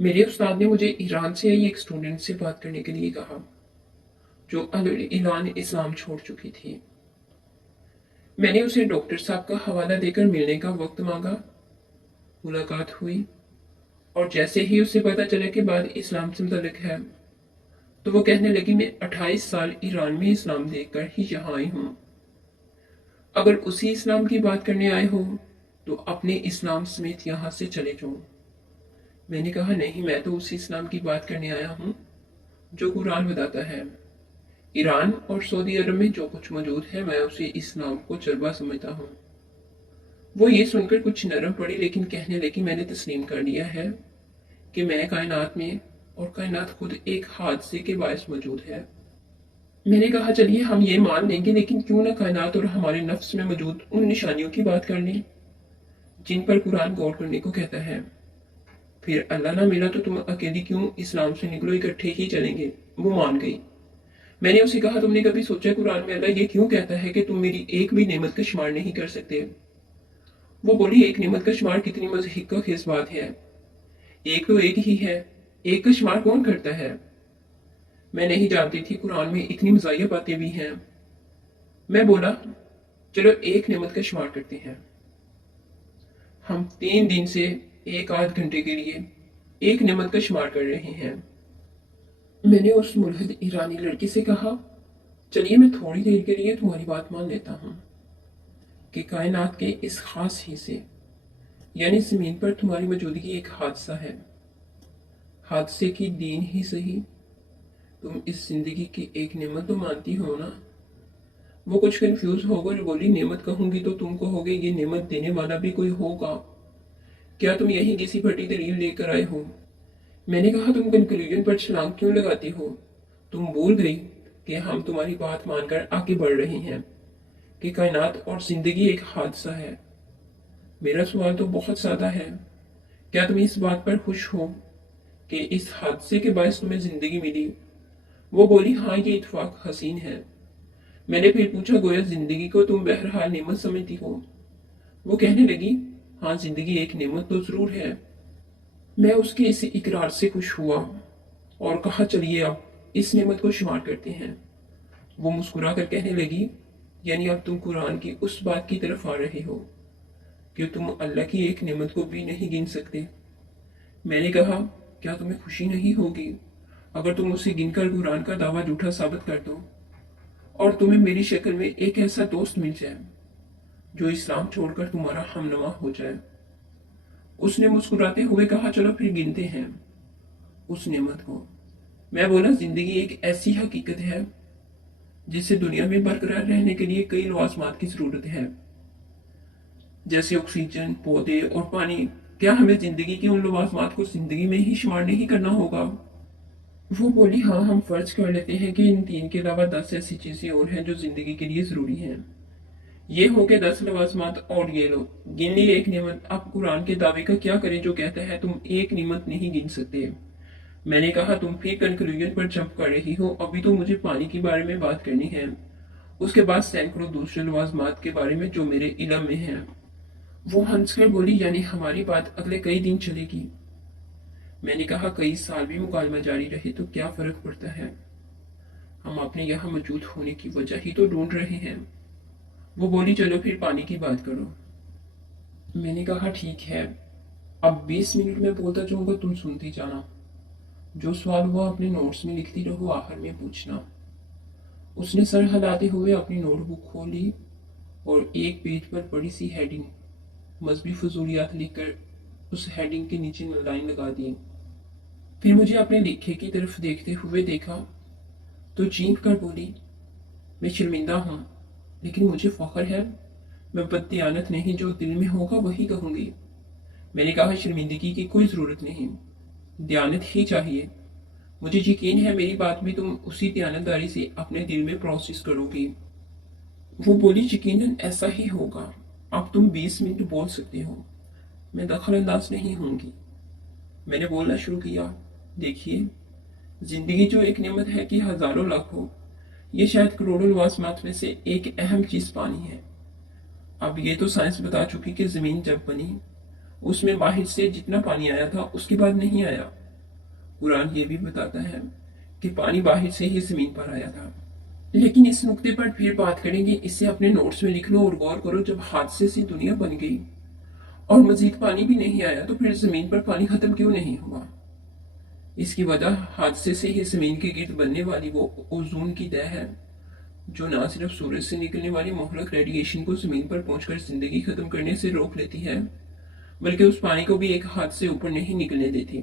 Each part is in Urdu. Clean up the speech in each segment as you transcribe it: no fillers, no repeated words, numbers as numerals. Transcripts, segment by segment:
میرے استاد نے مجھے ایران سے آئی ایک اسٹوڈنٹ سے بات کرنے کے لیے کہا جو اعلان اسلام چھوڑ چکی تھی۔ میں نے اسے ڈاکٹر صاحب کا حوالہ دے کر ملنے کا وقت مانگا۔ ملاقات ہوئی اور جیسے ہی اسے پتا چلا کہ بات اسلام سے متعلق ہے تو وہ کہنے لگی میں 28 سال ایران میں اسلام دیکھ کر ہی یہاں آئی ہوں۔ اگر اسی اسلام کی بات کرنے آئے ہو تو اپنے اسلام سمیت یہاں سے چلے جاؤ۔ میں نے کہا نہیں، میں تو اسی اسلام کی بات کرنے آیا ہوں جو قرآن بتاتا ہے۔ ایران اور سعودی عرب میں جو کچھ موجود ہے میں اسی اسلام کو چربا سمجھتا ہوں۔ وہ یہ سن کر کچھ نرم پڑی لیکن کہنے لگی میں نے تسلیم کر لیا ہے کہ میں کائنات میں اور کائنات خود ایک حادثے کے باعث موجود ہے۔ میں نے کہا چلیے ہم یہ مان لیں گے، لیکن کیوں نہ کائنات اور ہمارے نفس میں موجود ان نشانیوں کی بات کر لیں جن پر قرآن غور کرنے کو کہتا ہے۔ پھر اللہ نہ ملا تو تم اکیلی کیوں اسلام سے نکلو، اکٹھے ہی چلیں گے۔ وہ مان گئی۔ میں نے اسے کہا تم نے کبھی سوچا قرآن میں اللہ یہ کیوں کہتا ہے کہ تم میری ایک بھی نعمت کا شمار نہیں کر سکتے؟ وہ بولی ایک نعمت کا شمار کتنی مضحک کا خیز بات ہے، ایک تو ایک ہی ہے، ایک کا شمار کون کرتا ہے؟ میں نہیں جانتی تھی قرآن میں اتنی مزاحیہ باتیں بھی ہیں۔ میں بولا چلو ایک نعمت کا شمار کرتے ہیں۔ ہم 3 دن سے ایک آدھ گھنٹے کے لیے ایک نعمت کا شمار کر رہے ہیں۔ میں نے اس ملحد ایرانی لڑکی سے کہا چلیے میں تھوڑی دیر کے لیے تمہاری بات مان لیتا ہوں کہ کائنات کے اس خاص حصے یعنی زمین پر تمہاری موجودگی ایک حادثہ ہے۔ حادثے کی دین ہی صحیح، تم اس زندگی کی ایک نعمت تو مانتی ہو نا؟ وہ کچھ کنفیوز ہو کر بولی نعمت کہوں گی تو تم کہو گے یہ نعمت دینے والا بھی کوئی ہوگا، کیا تم یہی کسی پھٹی دلیل لے کر آئے ہو؟ میں نے کہا تم کنکلوژن پر چھلانگ کیوں لگاتی ہو؟ تم بھول گئی کہ ہم تمہاری بات مان کر آگے بڑھ رہے ہیں کہ کائنات اور زندگی ایک حادثہ ہے۔ میرا سوال تو بہت سادہ ہے، کیا تم اس بات پر خوش ہو کہ اس حادثے کے باعث تمہیں زندگی ملی؟ وہ بولی ہاں یہ اتفاق حسین ہے۔ میں نے پھر پوچھا گویا زندگی کو تم بہرحال نعمت سمجھتی ہو؟ وہ کہنے لگی ہاں زندگی ایک نعمت تو ضرور ہے۔ میں اس کے اس اقرار سے خوش ہوا اور کہا چلیے اب اس نعمت کو شمار کرتے ہیں۔ وہ مسکرا کر کہنے لگی یعنی اب تم قرآن کی اس بات کی طرف آ رہے ہو کہ تم اللہ کی ایک نعمت کو بھی نہیں گن سکتے۔ میں نے کہا کیا تمہیں خوشی نہیں ہوگی اگر تم اسے گن کر قرآن کا دعویٰ جھوٹا ثابت کر دو اور تمہیں میری شکل میں ایک ایسا دوست مل جائے جو اسلام چھوڑ کر تمہارا ہمنوا ہو جائے؟ اس نے مسکراتے ہوئے کہا چلو پھر گنتے ہیں اس نعمت کو۔ میں بولا زندگی ایک ایسی حقیقت ہے جس سے دنیا میں برقرار رہنے کے لیے کئی لوازمات کی ضرورت ہے جیسے آکسیجن، پودے اور پانی۔ کیا ہمیں زندگی کے ان لوازمات کو زندگی میں ہی شمار نہیں کرنا ہوگا؟ وہ بولی ہاں ہم فرض کر لیتے ہیں کہ ان 3 کے علاوہ 10 ایسی چیزیں اور ہیں جو زندگی کے لیے ضروری ہیں۔ یہ ہو کے 10 لوازمات اور یہ لو گن لی ایک نعمت۔ اب قرآن کے دعوے کا کیا کریں جو کہتا ہے تم ایک نعمت نہیں گن سکتے؟ میں نے کہا تم پھر کنکلوژن پر جمپ کر رہی ہو، ابھی تو مجھے پانی کے بارے میں بات کرنی ہے، اس کے بعد سینکڑوں دوسرے لوازمات کے بارے میں جو میرے علم میں ہیں۔ وہ ہنس کر بولی یعنی ہماری بات اگلے کئی دن چلے گی؟ میں نے کہا کئی سال بھی مکالمہ جاری رہے تو کیا فرق پڑتا ہے، ہم اپنے یہاں موجود ہونے کی وجہ ہی تو ڈھونڈ رہے ہیں۔ وہ بولی چلو پھر پانی کی بات کرو۔ میں نے کہا ٹھیک ہے، اب 20 منٹ میں بولتا جاؤں گا، تم سنتی جانا، جو سوال ہوا اپنے نوٹس میں لکھتی رہو، آخر میں پوچھنا۔ اس نے سر ہلاتے ہوئے اپنی نوٹ بک کھولی اور ایک پیج پر بڑی سی ہیڈنگ مذہبی فضولیات لکھ کر اس ہیڈنگ کے نیچے لائن لگا دی۔ پھر مجھے اپنے لکھے کی طرف دیکھتے ہوئے دیکھا تو چینک کر بولی میں شرمندہ ہوں لیکن مجھے فخر ہے، میں بددیانت نہیں، جو دل میں ہوگا وہی کہوں گی۔ میں نے کہا شرمندگی کی کوئی ضرورت نہیں، دیانت ہی چاہیے، مجھے یقین ہے میری بات بھی تم اسی دیانتداری سے اپنے دل میں پروسیس کرو گی۔ وہ بولی یقیناً ایسا ہی ہوگا، اب تم 20 منٹ بول سکتے ہو، میں دخل انداز نہیں ہوں گی۔ میں نے بولنا شروع کیا دیکھیے زندگی جو ایک نعمت ہے کہ ہزاروں لاکھوں، یہ شاید کروڑوں لوازمات میں سے ایک اہم چیز پانی ہے۔ اب یہ تو سائنس بتا چکی کہ زمین جب بنی اس میں باہر سے جتنا پانی آیا تھا اس کے بعد نہیں آیا، قرآن یہ بھی بتاتا ہے کہ پانی باہر سے ہی زمین پر آیا تھا۔ لیکن اس نقطے پر پھر بات کریں گے، اسے اپنے نوٹس میں لکھ لو اور غور کرو، جب حادثے سے دنیا بن گئی اور مزید پانی بھی نہیں آیا تو پھر زمین پر پانی ختم کیوں نہیں ہوا؟ اس کی وجہ حادثے سے ہی زمین کے گرد بننے والی وہ اوزون کی تہہ ہے، جو نہ صرف سورج سے نکلنے والی مہلک ریڈیشن کو زمین پر پہنچ کر زندگی ختم کرنے سے روک لیتی ہے، بلکہ اس پانی کو بھی ایک حد سے اوپر نہیں نکلنے دیتی،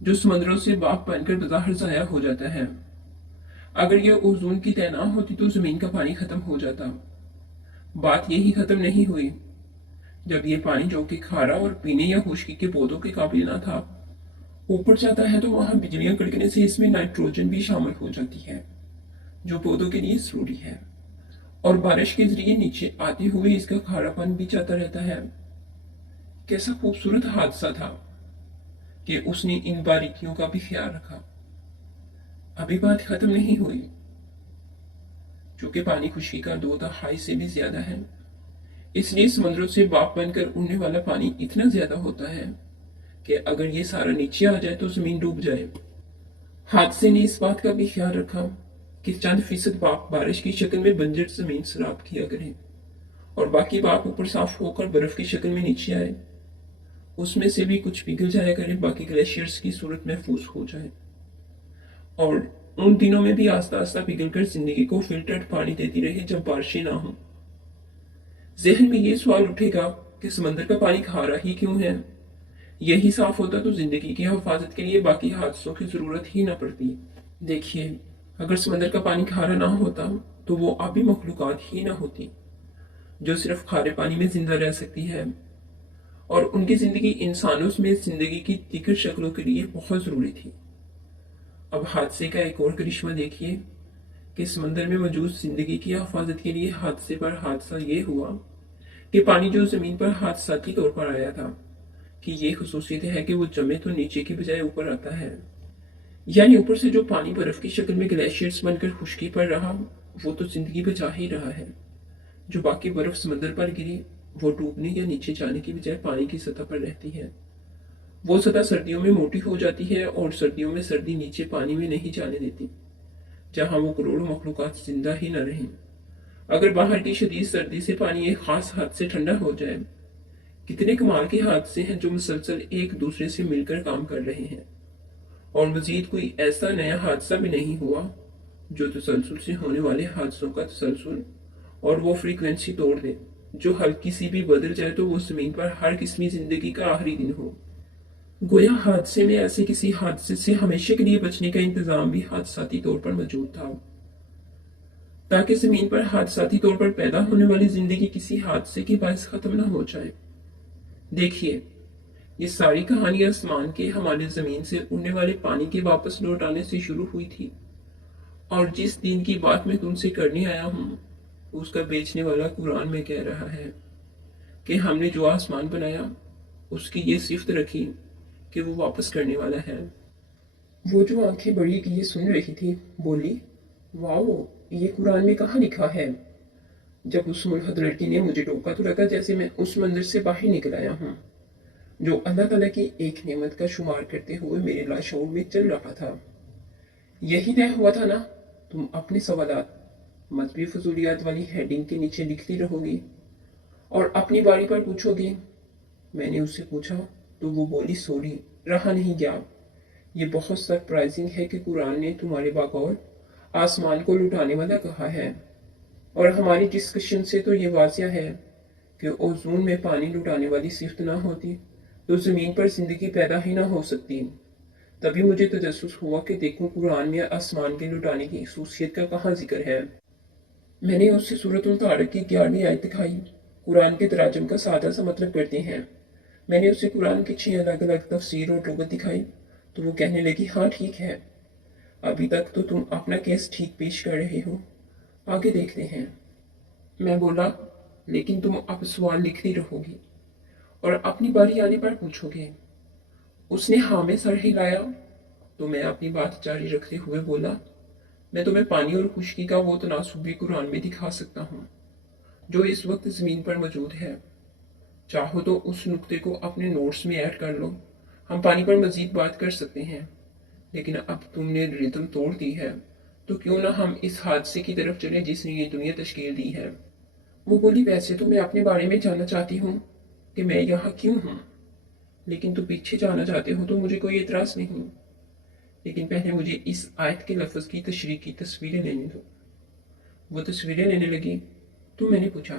جو سمندروں سے بھاپ بن کر بظاہر ضائع ہو جاتا ہے۔ اگر یہ اوزون کی تہہ نہ ہوتی تو زمین کا پانی ختم ہو جاتا۔ بات یہی ختم نہیں ہوئی۔ جب یہ پانی، جو کہ کھارا اور پینے یا خشکی کے پودوں کے قابل نہ تھا، اوپر جاتا ہے تو وہاں بجلیاں کڑکنے سے اس میں نائٹروجن بھی شامل ہو جاتی ہے، جو پودوں کے لیے ضروری ہے، اور بارش کے ذریعے نیچے آتے ہوئے اس کا کھارا پن بھی جاتا رہتا ہے۔ کیسا خوبصورت حادثہ تھا کہ اس نے ان باریکیوں کا بھی خیال رکھا۔ ابھی بات ختم نہیں ہوئی۔ چونکہ پانی خشکی کا 2/3 سے بھی زیادہ ہے، اس لیے سمندروں سے بھاپ بن کر اڑنے والا پانی اتنا زیادہ ہوتا ہے کہ اگر یہ سارا نیچے آ جائے تو زمین ڈوب جائے۔ حادثے نے اس بات کا بھی خیال رکھا کہ چند فیصد بھاپ بارش کی شکل میں بنجر زمین سراب کیا کرے اور باقی بھاپ اوپر صاف ہو کر برف کی شکل میں نیچے آئے۔ اس میں سے بھی کچھ پگھل جایا کرے، باقی گلیشیئرز کی صورت محفوظ ہو جائے، اور ان دنوں میں بھی آہستہ آہستہ پگھل کر زندگی کو فلٹرڈ پانی دیتی رہے جب بارشیں نہ ہوں۔ ذہن میں یہ سوال اٹھے گا کہ سمندر کا پانی کھارا ہی کیوں ہے؟ یہی صاف ہوتا تو زندگی کی حفاظت کے لیے باقی حادثوں کی ضرورت ہی نہ پڑتی۔ دیکھیے، اگر سمندر کا پانی کھارا نہ ہوتا تو وہ آبی مخلوقات ہی نہ ہوتی جو صرف کھارے پانی میں زندہ رہ سکتی ہے، اور ان کی زندگی انسانوں میں زندگی کی دیگر شکلوں کے لیے بہت ضروری تھی۔ اب حادثے کا ایک اور کرشمہ دیکھیے کہ سمندر میں موجود زندگی کی حفاظت کے لیے حادثے پر حادثہ یہ ہوا کہ پانی جو زمین پر حادثاتی طور پر آیا تھا، کہ یہ خصوصیت ہے کہ وہ جمے تو نیچے کی بجائے اوپر آتا ہے، یعنی اوپر سے جو پانی برف کی شکل میں گلیشیئرز بن کر خشکی پر رہا وہ تو زندگی بچا ہی رہا ہے۔ جو باقی برف سمندر پر گری وہ ڈوبنے یا نیچے جانے کی بجائے پانی کی سطح پر رہتی ہے۔ وہ سطح سردیوں میں موٹی ہو جاتی ہے اور سردیوں میں سردی نیچے پانی میں نہیں جانے دیتی، جہاں وہ کروڑوں مخلوقات زندہ ہی نہ رہیں۔ اگر باہر کی شدید سردی سے پانی ایک خاص حد سے ٹھنڈا ہو جائے، کتنے کمال کے حادثے ہیں جو مسلسل ایک دوسرے سے مل کر کام کر رہے ہیں، اور مزید کوئی ایسا نیا حادثہ بھی نہیں ہوا جو تسلسل سے ہونے والے حادثوں کا تسلسل اور وہ فریکوینسی توڑ دے، جو ہلکی سی بھی بدل جائے تو وہ زمین پر ہر قسمی زندگی کا آخری دن ہو۔ گویا حادثے میں ایسے کسی حادثے سے ہمیشہ کے لیے بچنے کا انتظام بھی حادثاتی طور پر موجود تھا، تاکہ زمین پر حادثاتی طور پر پیدا ہونے والی زندگی کسی حادثے کے باعث ختم نہ ہو جائے۔ دیکھیے، یہ ساری کہانی آسمان کے ہمارے زمین سے اڑنے والے پانی کے واپس لوٹ آنے سے شروع ہوئی تھی، اور جس دن کی بات میں تم سے کرنے آیا ہوں اس کا بیچنے والا قرآن میں کہہ رہا ہے کہ ہم نے جو آسمان بنایا اس کی یہ صفت رکھی کہ وہ واپس کرنے والا ہے۔ وہ جو آنکھیں بڑی کیے سن رہی تھی بولی، واؤ، یہ قرآن میں کہاں لکھا ہے؟ جب اس ملحد لڑکی نے مجھے ٹوکا تو لگا جیسے میں اس منظر سے باہر نکل آیا ہوں جو اللہ تعالیٰ کی ایک نعمت کا شمار کرتے ہوئے میرے لاشعور میں چل رہا تھا۔ یہی طے ہوا تھا نا؟ تم اپنے سوالات مذہبی فضولیات والی ہیڈنگ کے نیچے لکھتی رہو گی اور اپنی باری پر پوچھو گی۔ میں نے اس سے پوچھا تو وہ بولی، سوری، رہا نہیں گیا۔ یہ بہت سرپرائزنگ ہے کہ قرآن نے تمہارے بغور آسمان کو لٹانے والا کہا ہے، اور ہماری ڈسکشن سے تو یہ واضح ہے کہ اوزون میں پانی لٹانے والی صفت نہ ہوتی تو زمین پر زندگی پیدا ہی نہ ہو سکتی۔ تبھی مجھے تجسس ہوا کہ دیکھوں قرآن میں آسمان کے لٹانے کی خصوصیت کا کہاں ذکر ہے۔ میں نے اس سے سورۃ الطارق کی 11ویں آیت دکھائی۔ قرآن کے تراجم کا سادہ سا مطلب کرتے ہیں۔ میں نے اسے قرآن کی 6 الگ الگ تفسیر اور لغت دکھائی تو وہ کہنے لگی، ہاں ٹھیک ہے، ابھی تک تو تم اپنا کیس ٹھیک پیش کر رہے ہو، آگے دیکھتے ہیں۔ میں بولا، لیکن تم اب سوال لکھتی رہو گی اور اپنی باری آنے پر پوچھو گے۔ اس نے ہاں میں سر ہلایا تو میں اپنی بات جاری رکھتے ہوئے بولا، میں تمہیں پانی اور خشکی کا وہ تناسب بھی قرآن میں دکھا سکتا ہوں جو اس وقت زمین پر موجود ہے۔ چاہو تو اس نقطے کو اپنے نوٹس میں ایڈ کر لو، ہم پانی پر مزید بات کر سکتے ہیں۔ لیکن اب تم نے ریتم توڑ دی ہے تو کیوں نہ ہم اس حادثے کی طرف چلیں جس نے یہ دنیا تشکیل دی ہے۔ وہ بولی ویسے تو میں اپنے بارے میں جاننا چاہتی ہوں کہ میں یہاں کیوں ہوں، لیکن تو پیچھے جانا چاہتے ہو تو مجھے کوئی اعتراض نہیں، لیکن پہلے مجھے اس آیت کے لفظ کی تشریح کی تصویریں لینے دو۔ وہ تصویریں لینے لگی تو میں نے پوچھا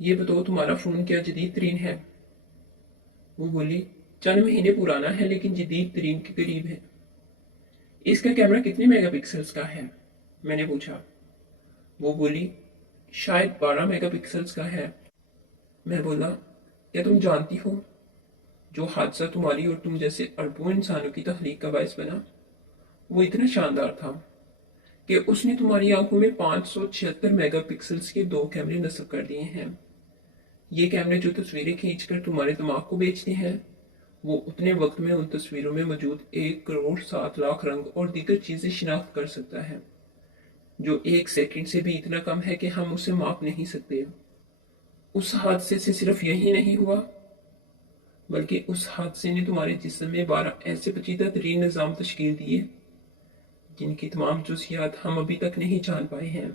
یہ بتاؤ تمہارا فون کیا جدید ترین ہے؟ وہ بولی چند مہینے پرانا ہے لیکن جدید ترین کے قریب ہے۔ اس کا کیمرہ کتنے میگا پکسلز کا ہے؟ میں نے پوچھا۔ وہ بولی شاید 12 میگا پکسلز کا ہے۔ میں بولا کیا تم جانتی ہو جو حادثہ تمہاری اور تم جیسے اربوں انسانوں کی تخلیق کا باعث بنا وہ اتنا شاندار تھا کہ اس نے تمہاری آنکھوں میں 576 میگا پکسلز کے 2 کیمرے نصب کر دیے ہیں۔ یہ کیمرے جو تصویریں کھینچ کر تمہارے دماغ کو بیچتے ہیں وہ اتنے وقت میں ان تصویروں میں موجود 1,07,00,000 رنگ اور دیگر چیزیں شناخت کر سکتا ہے، جو 1 سیکنڈ سے بھی اتنا کم ہے کہ ہم اسے ماپ نہیں سکتے۔ اس حادثے سے صرف یہی نہیں ہوا بلکہ اس حادثے نے تمہارے جسم میں 12 ایسے پیچیدہ ترین نظام تشکیل دیے جن کی تمام جزیات ہم ابھی تک نہیں جان پائے ہیں،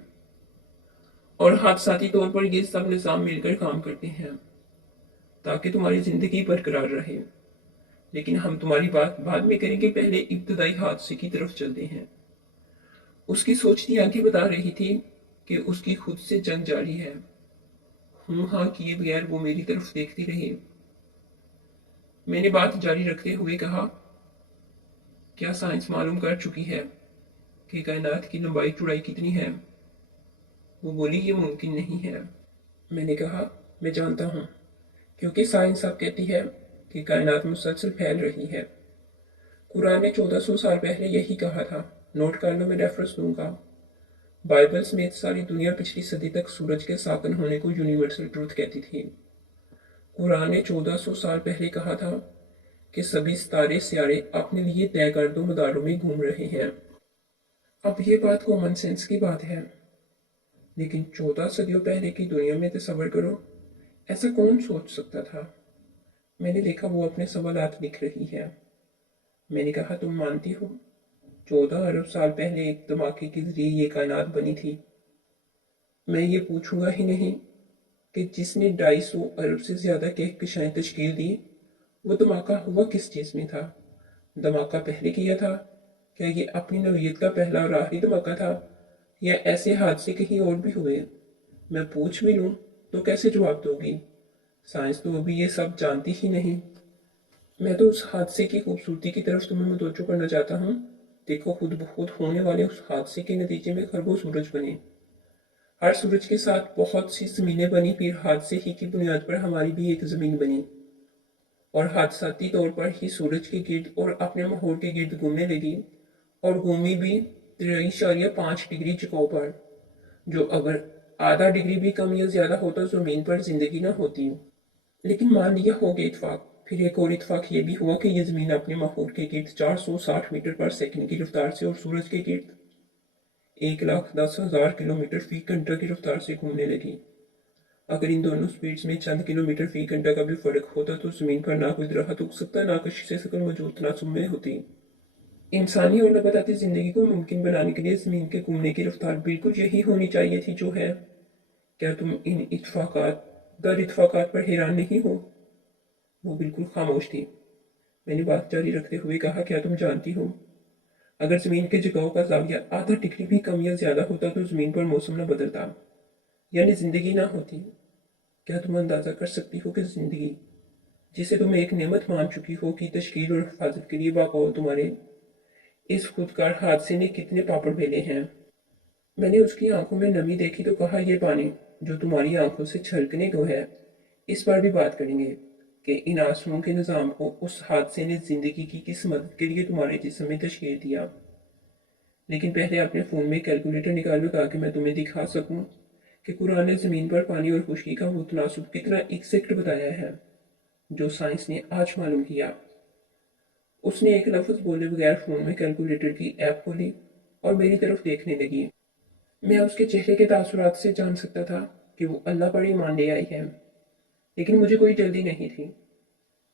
اور حادثاتی طور پر یہ سب نظام مل کر کام کرتے ہیں تاکہ تمہاری زندگی برقرار رہے۔ لیکن ہم تمہاری بات بعد میں کریں گے، پہلے ابتدائی حادثے کی طرف چلتے ہیں۔ اس کی سوچتی آنکھیں بتا رہی تھی کہ اس کی خود سے جنگ جاری ہے۔ ہوں ہاں کیے بغیر وہ میری طرف دیکھتی رہی۔ میں نے بات جاری رکھتے ہوئے کہا کیا سائنس معلوم کر چکی ہے کہ کائنات کی لمبائی چوڑائی کتنی ہے؟ وہ بولی یہ ممکن نہیں ہے۔ میں نے کہا میں جانتا ہوں کیونکہ سائنس اب کہتی ہے کہ کائنات مسلسل پھیل رہی ہے۔ قرآن نے 1400 سال پہلے یہی کہا تھا۔ نوٹ کر لو، میں ریفرنس دوں گا۔ بائبل سمیت ساری دنیا پچھلی صدی تک سورج کے ساکن ہونے کو یونیورسل ٹروتھ کہتی تھی۔ قرآن نے 1400 سال پہلے کہا تھا کہ سبھی ستارے سیارے اپنے لیے طے کردہ مداروں میں گھوم رہے ہیں۔ اب یہ بات کامن سینس کی بات ہے، لیکن 14 صدیوں پہلے کی دنیا میں تصور کرو، ایسا کون سوچ سکتا تھا؟ میں نے دیکھا وہ اپنے سوالات لکھ رہی ہے۔ میں نے کہا تم مانتی ہو 14 ارب سال پہلے ایک دھماکے کے ذریعے یہ کائنات بنی تھی؟ میں یہ پوچھوں گا ہی نہیں کہ جس نے 250 ارب سے زیادہ کہکشائیں تشکیل دی وہ دھماکہ ہوا کس چیز میں تھا؟ دھماکہ پہلے کیا تھا؟ کیا یہ اپنی نوعیت کا پہلا اور آخری دھماکہ تھا، یا ایسے حادثے کہیں اور بھی ہوئے؟ میں پوچھ بھی لوں تو کیسے جواب دو گی؟ سائنس تو ابھی یہ سب جانتی ہی نہیں۔ میں تو اس حادثے کی خوبصورتی کی طرف تمہیں متوجہ کرنا چاہتا ہوں۔ دیکھو خود بخود ہونے والے اس حادثے کے نتیجے میں خربوں سورج بنے، ہر سورج کے ساتھ بہت سی زمینیں بنی، پھر حادثے ہی کی بنیاد پر ہماری بھی ایک زمین بنی، اور حادثاتی طور پر ہی سورج کے گرد اور اپنے محور کے گرد گھومنے لگی، اور گھومی بھی 3.5 ڈگری جگہوں پر، جو اگر آدھا ڈگری بھی کم یا زیادہ ہوتا زمین پر زندگی نہ ہوتی۔ لیکن مان لیا ہو گیا اتفاق۔ پھر ایک اور اتفاق یہ بھی ہوا کہ یہ زمین اپنے محور کے گرد 460 میٹر پر سیکنڈ کی رفتار سے اور سورج کے گرد 1,10,000 کلومیٹر فی گھنٹہ کی رفتار سے گھومنے لگی۔ اگر ان دونوں سپیڈز میں چند کلومیٹر فی گھنٹہ کا بھی فرق ہوتا تو زمین پر نہ کوئی درخت اگ سکتا، نہ کشش شکل موجود تناسب میں ہوتی۔ انسانی اور نباتاتی زندگی کو ممکن بنانے کے لیے زمین کے گھومنے کی رفتار بالکل یہی ہونی چاہیے تھی جو ہے۔ کیا تم ان اتفاقات پر حیران نہیں ہو؟ وہ بالکل خاموش تھی۔ میں نے بات جاری رکھتے ہوئے کہا کیا تم جانتی ہو اگر زمین کے جگہوں کا زاویہ آدھا ڈگری بھی کم یا زیادہ ہوتا تو زمین پر موسم نہ بدلتا، یعنی زندگی نہ ہوتی۔ کیا تم اندازہ کر سکتی ہو کہ زندگی جسے تم ایک نعمت مان چکی ہو کی تشکیل اور حفاظت کے لیے بقول تمہارے اس خودکار حادثے نے کتنے پاپڑ بیلے ہیں؟ میں نے اس کی آنکھوں میں نمی دیکھی تو کہا یہ پانی جو تمہاری آنکھوں سے چھلکنے کو ہے، اس پر بھی بات کریں گے کہ ان آنسوؤں کے نظام کو اس حادثے نے زندگی کی کس مدد کے لیے تمہارے جسم میں تشکیل دیا۔ لیکن پہلے اپنے فون میں کیلکولیٹر نکالو تاکہ میں تمہیں دکھا سکوں کہ قرآن نے زمین پر پانی اور خشکی کا وہ تناسب کتنا ایگزیکٹ بتایا ہے جو سائنس نے آج معلوم کیا۔ اس نے ایک لفظ بولے بغیر فون میں کیلکولیٹر کی ایپ کھولی اور میری طرف دیکھنے لگی۔ میں اس کے چہرے کے تاثرات سے جان سکتا تھا کہ وہ اللہ پر ایمان لے آئی ہے، لیکن مجھے کوئی جلدی نہیں تھی۔